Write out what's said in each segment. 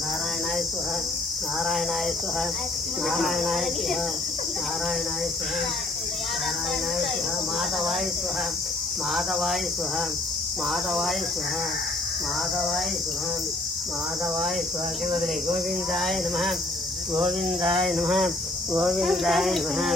నారాయణాయ స్వహ నారాయణాయ స్వహ నారాయణాయ స్వహ నారాయణాయ స్వహ నారాయణాయ స్వహ మాధవాయ స్వహ మాధవాయ స్వహ మాధవాయ స్వహ మాధవాయ స్వహ మాధవాయ స్వహ గోవిందాయ నమః గోవిందాయ నమః గోవిందాయ నమః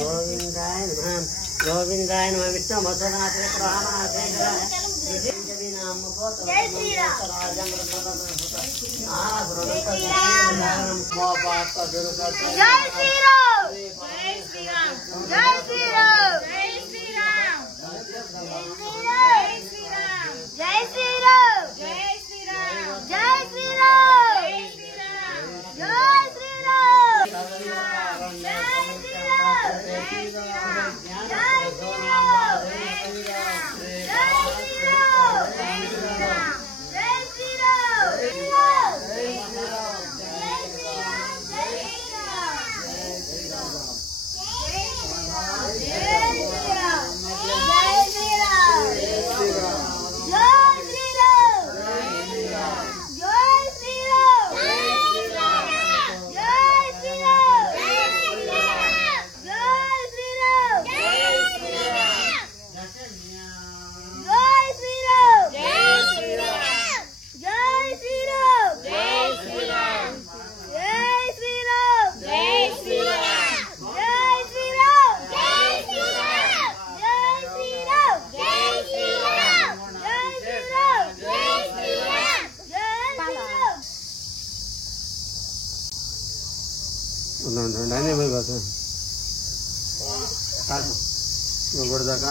గోవిందాయ నమః గోవిందాయ నమః విష్ణు మధునాథ ప్రాణనాథ జై శ్రీరామ్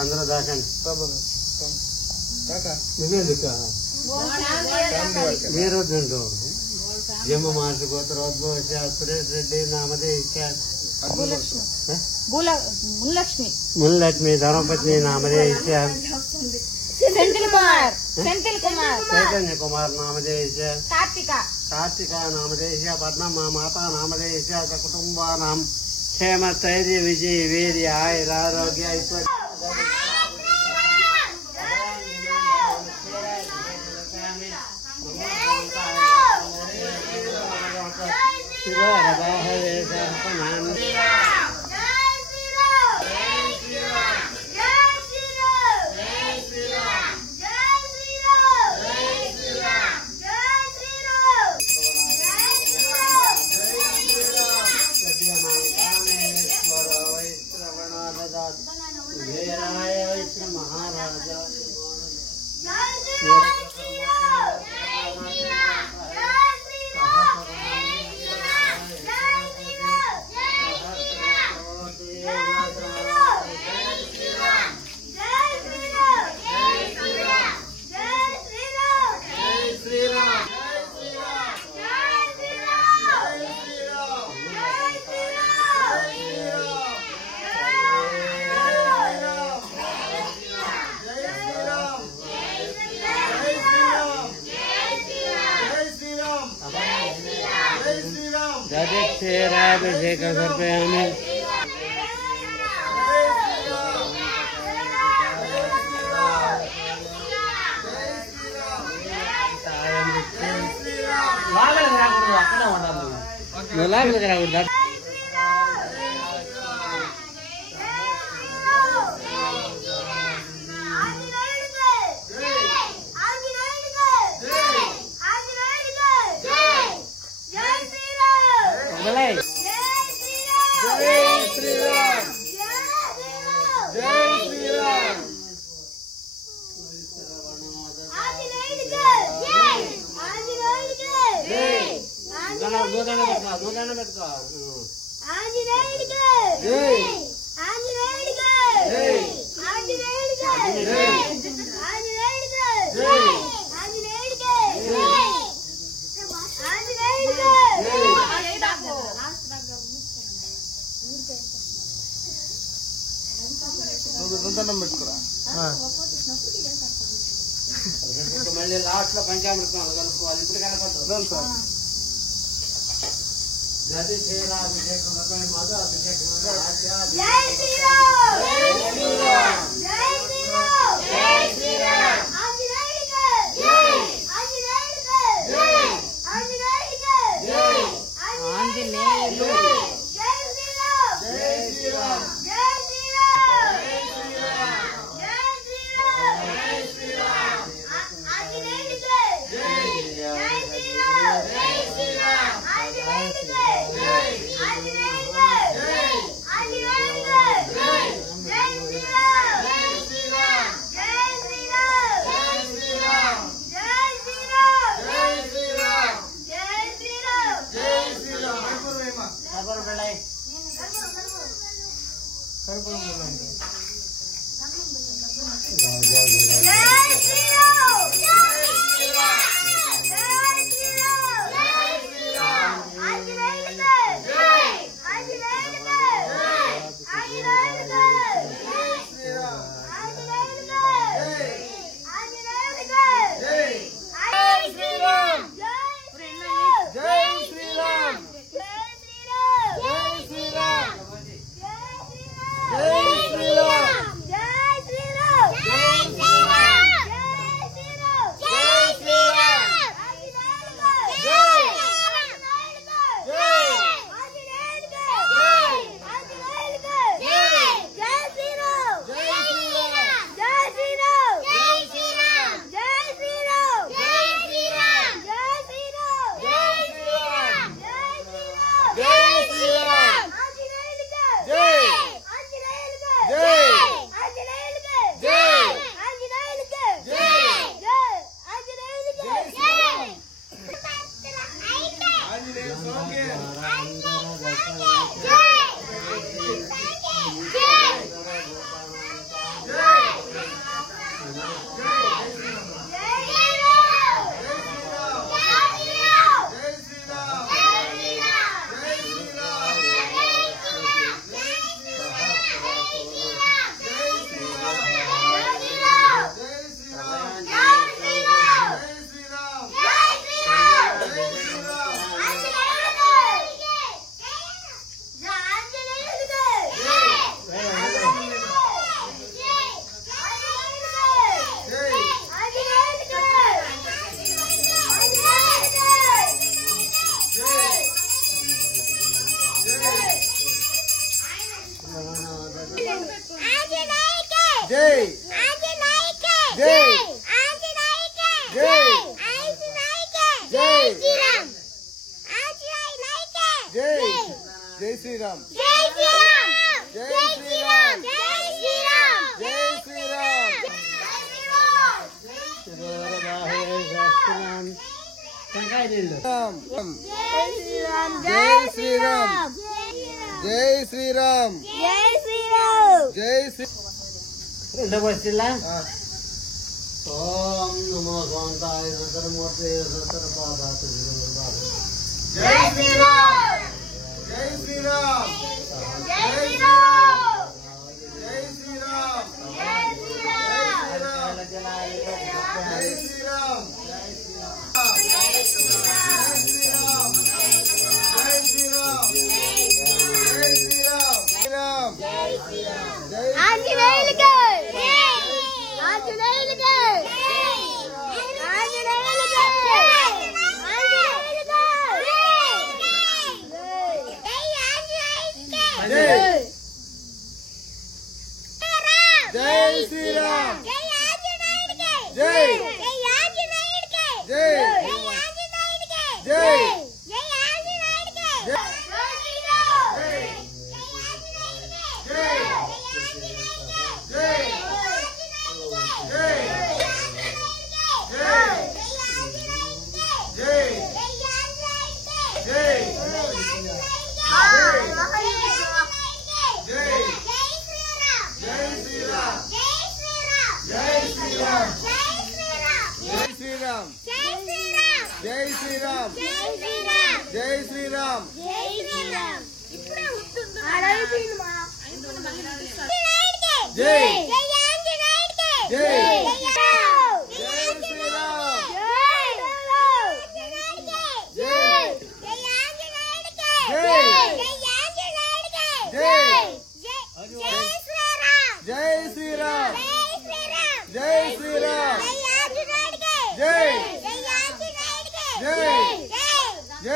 అందరూ దాకండి మీరు వద్దండు జమ్మ మార్చుకోతారు సురేష్ రెడ్డి నామదే మున్లక్ష్మి ధర్మపత్ని నామదే చైతన్య కుమార్ నామదేశ కార్తిక నామదేశ పద్మమ్మ మాతా నామదేశ కుటుంబానాం క్షేమ స్థైర్య విజయ వీర్య ఆయురారోగ్య ఐశ్వర్య अभिषेक समर्पयामि మళ్ళీ లాస్ట్ లో పంచామృతం కలుపుకోవాలి. ఇప్పుడు కలపదు. నది క్షీరాభిషేకం మధు అభిషేకం జై శ్రీరామ్ జై శ్రీరామ్ జై శ్రీరామ్ జై శ్రీరామ్ ఆంజనేయుడికి జై ఆంజనేయుడికి జై ఆంజనేయుడికి జై ఆంజనేయుడికి జై శ్రీరామ్ జై శ్రీరామ్ జై శ్రీరామ్ జై శ్రీరామ్ జై శ్రీరామ్ జై శ్రీరామ్ ఆంజనేయుడికి జై జై శ్రీరామ్ జై శ్రీరామ్ ఆంజనేయుడికి జై ఆంజనేయుడికి జై జై శ్రీరామ్ జై శ్రీరామ్ జై శ్రీరామ్ జై శ్రీరామ్ జై శ్రీరామ్ జై శ్రీరామ్ జై శ్రీరామ్ జై శ్రీరామ్ జై శ్రీ రెండవ వస్తులా ఓం నమో స్వామితాయ సతరమూర్తి సతరపాదాతు జై శ్రీరామ్ జై శ్రీరామ్ జై శ్రీరామ్ జై శ్రీరామ్ జై శ్రీరామ్ జై శ్రీరామ్ ఆంజనేయుడికి ఆంజనేయుడికి ఆంజనేయుడికి జై శ్రీరామ్ జై జై జై జై శ్రీరామ్ జై శ్రీరామ్ జై జై జై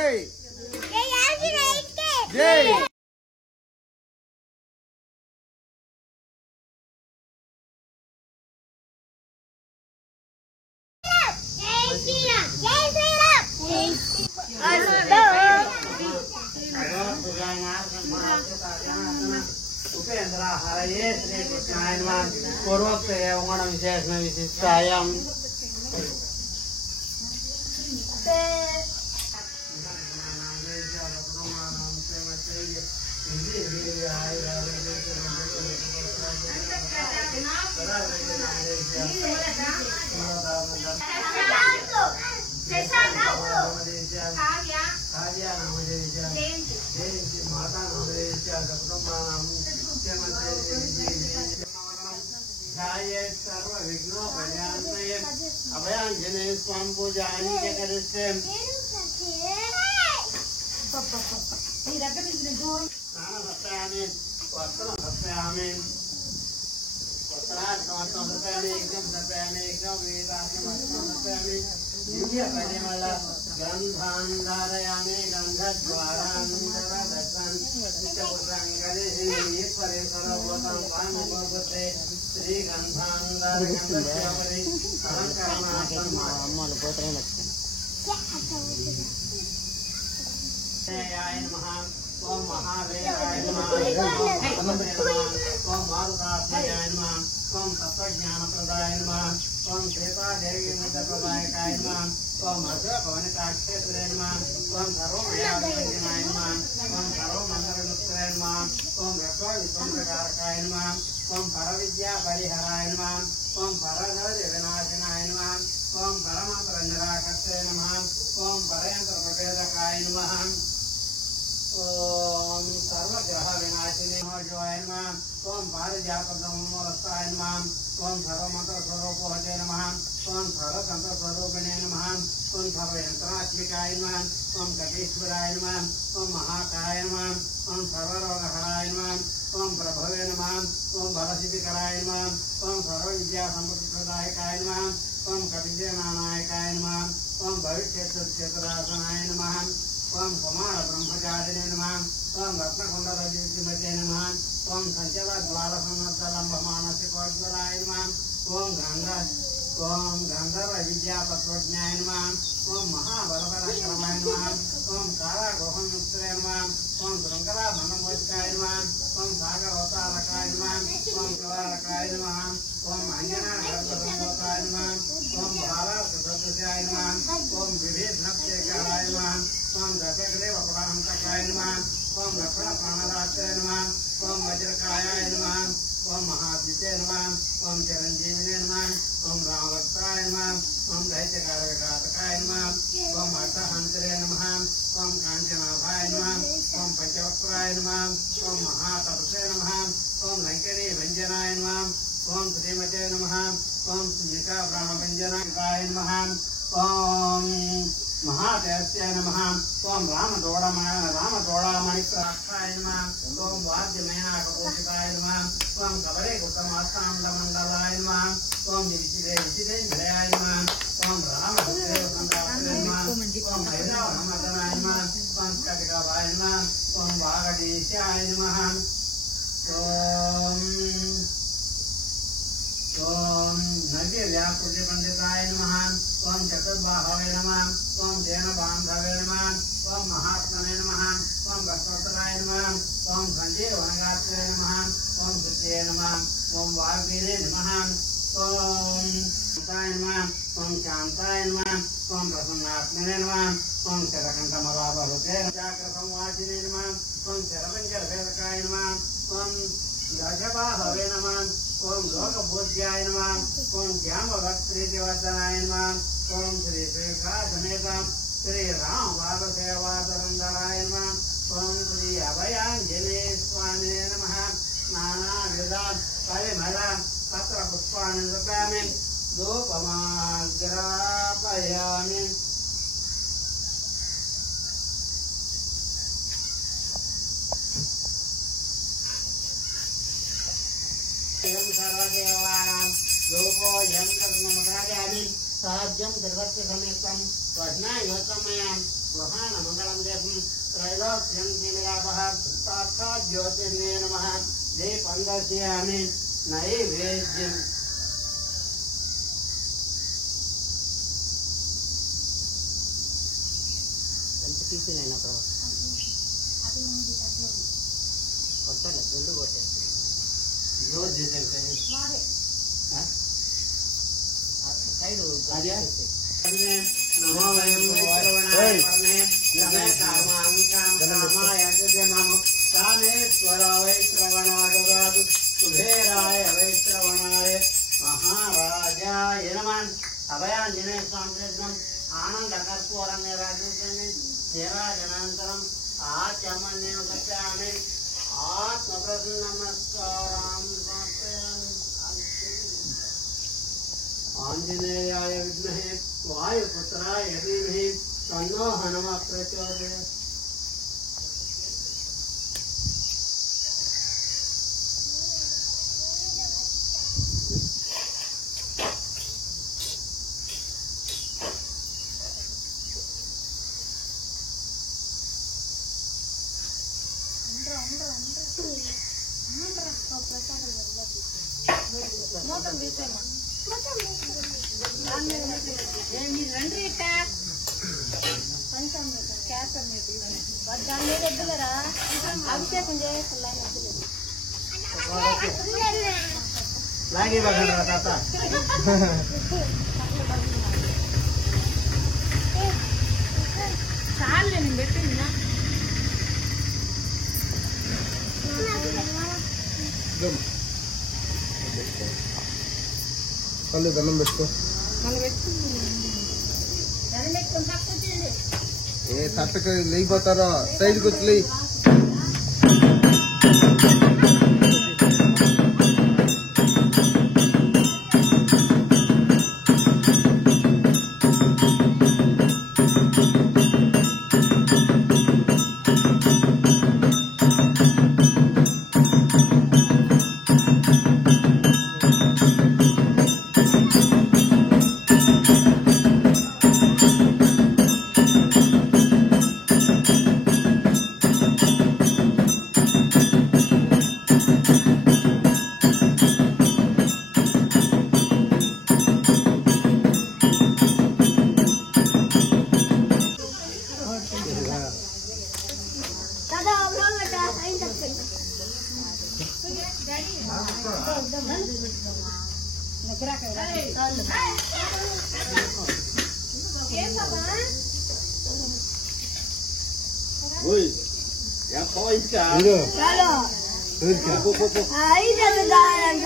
జై జై ఆంజనేయుడికి జై శ్రీరామ్ జై శ్రీరామ్ ఉపేంద్ర హరయే శ్రీ కృష్ణాయ నమః పూర్వోక్త ఏవగుణ విశేషణ విశిష్టాయాం अभयांजने स्वाम पूजानि च करिष्ये स्नानसत्यामि वस्त्रसत्यामि वस्त्रार्थमर्थमसत्यामि यज्ञसत्यामि यज्ञवेदार्थमर्थमसत्यामि दिव्यपरिमल गन्धान् धारयामि गन्धद्वारान् दर्शन् नित्यपुत्रं गणेशेश्वरे सर्वभूतं वामभूते श्रीगन्धान् धारयन्ति अलङ्करणार्थं नमः ओम महावीराय नमः ओम मारुतात्मजाय नमः ओम तत्वज्ञानप्रदाय नमः ओम श्वेतादेवी मुद्रप्रदायकाय नमः ओम अग्रभवनिकाक्षेत्रे नमः ओम सर्वमयाविनाय नमः ओम सर्वमङ्गलमुक्ताय नमः ओम रक्षोविद्वन्द्रकारकाय नमः ओम परविद्यापरिहराय नमः ओम परधरविनाशनाय नमः ओम परमपरनिराकर्ते नमः ओम परयन्त्रप्रभेदकाय नमः ओम सर्वग्रह विनाशिने नमः ओम पारिजातमूलस्थाय नमः ओम सर्वमंत्र स्वरूपोहते नमः ओम सर्वतंत्र स्वरूपिणे नमः ओम सर्वयंत्रात्मिकाय नमः ओम कपीश्वराय नमः ओम महाकाय नमः ओम सर्वरोगहराय नमः ओम प्रभवे नमः ओम भवसिद्धिकराय नमः ओम सर्वविद्यासम्पत्तिप्रदायकाय नमः ओम कपिजनानायकाय नमः ओम भविष्यत्क्षेत्रासनाय नमः ओम कुमार ब्रह्मचारिणे नमः ओम रत्नकुंडलज्योतिमते नमः ओम संचलद्वारसमर्थलम्बमानसिकोज्वलाय नमः ओम गंधर्वविद्यातत्त्वज्ञाय नमः ओम महाबलपराक्रमाय नमः ओम कारागोहमुक्ताय नमः ओम शृंखलाभंगमोचकाय नमः ओम सागरोतारकाय नमः ओम शिवारकाय नमः ओम अंजनागर्भसंभूताय नमः ओम भालासुसदृशाय नमः ओम विभीषणप्रियकाय नमः ओम दशग्रीवपुराहंसकाय नमः ओम लक्ष्मणप्राणदात्रे नमः ओम वज्रकायाय नमः ओम महाद्विते नमः ओम चिरंजीविने नमः ओम रामभक्ताय नमः ओम दैत्यकारघातकाय नमः ओम अर्थहंसरे नमः ओम कांचनाभाय नमः ओम पंचवक्त्राय नमः ओम महातपसे नमः ओम लंकनी भंजनाय नमः ओम श्रीमते नमः ओम सुजिका प्राणभंजनाय नमः ओम महादेवस्याय नमः ओम रामदोड़ामणिप्राक्षाय नमः ओम वाद्यमेनाकपोषिताय नमः ओम कबरे गुप्तमास्ताण्डमण्डलाय नमः ओम विजितेन्द्रयाय नमः ओम रामदेवसंदात्रे नमः ओम भैरवनमर्दनाय नमः ओम स्फटिकाभाय नमः ओम वागडीशाय नमः ओम नव्यव्याकृतिपण्डिताय नमः ओम चतुर्बाहवे नमः ओम जैनबान्धवे नमः ओम महात्मने नमः ओम बृहस्पतये नमः ओम सञ्जीवनगात्रे नमः ओम सुचे नमः ओम वाग्वीरे नमः ओम शान्ताय नमः ओम शान्ताय नमः ओम प्रसन्नात्मने नमः ओम शरकण्ठमलाभहुते चाक्रसंवासिने नमः ओम शरपञ्चरभेदकाय नमः ओम दशबाहवे नमः ओम लोकभूज्याय नमः ओम ज्ञानभक्तिवर्धनाय नमः ओम श्री श्रीकासमेत श्री राम पादसेवाधरंधराय नमः ओम श्री अभयांजने स्वामिने नमः नानाविधान् परिमल पत्र पुष्पाणि समर्पयामि धूपमाग्रापयामि सर्वदेवानां लोको यं कर्ममग्रायामि साध्यं सर्वस्य समेतं स्वज्ञायोतमयां गृहाण मंगलम देवं त्रैलोक्यं किमयावः साक्षात् ज्योतिर्ने नमः दीपं दर्शयामि नैवेद्यम् తీసినైనా కొట్టాలి గుండు కొట్టేసి యోజ్ చేసేస్తే సైడ్ నమో వయం కామేశ్వర వైశ్రవణాదు కుబేరాయ వైశ్రవణాయ మహారాజాయ నమః అభయాంజనేయ స్వామి ఆనంద కర్పూర నీరాజనానంతరం ఆచమన్యం గచ్చామి ఆత్మప్రసన్నమస్కారం ఆంజనేయాయ విద్మహే వాయుపుత్రాయ ధీమహి తన్నో హనుమః ప్రచోదయాత్ అభిషేకం లాగి బగరా తాత చాలు నేను పెట్టినా మళ్ళీ దండం పెట్టుకో ఏ తట్టకు లేకపోతారో సైడ్కి వచ్చి లేయి Oi, ya kau ini kan? Iya. Halo. Iya. Ayo jangan.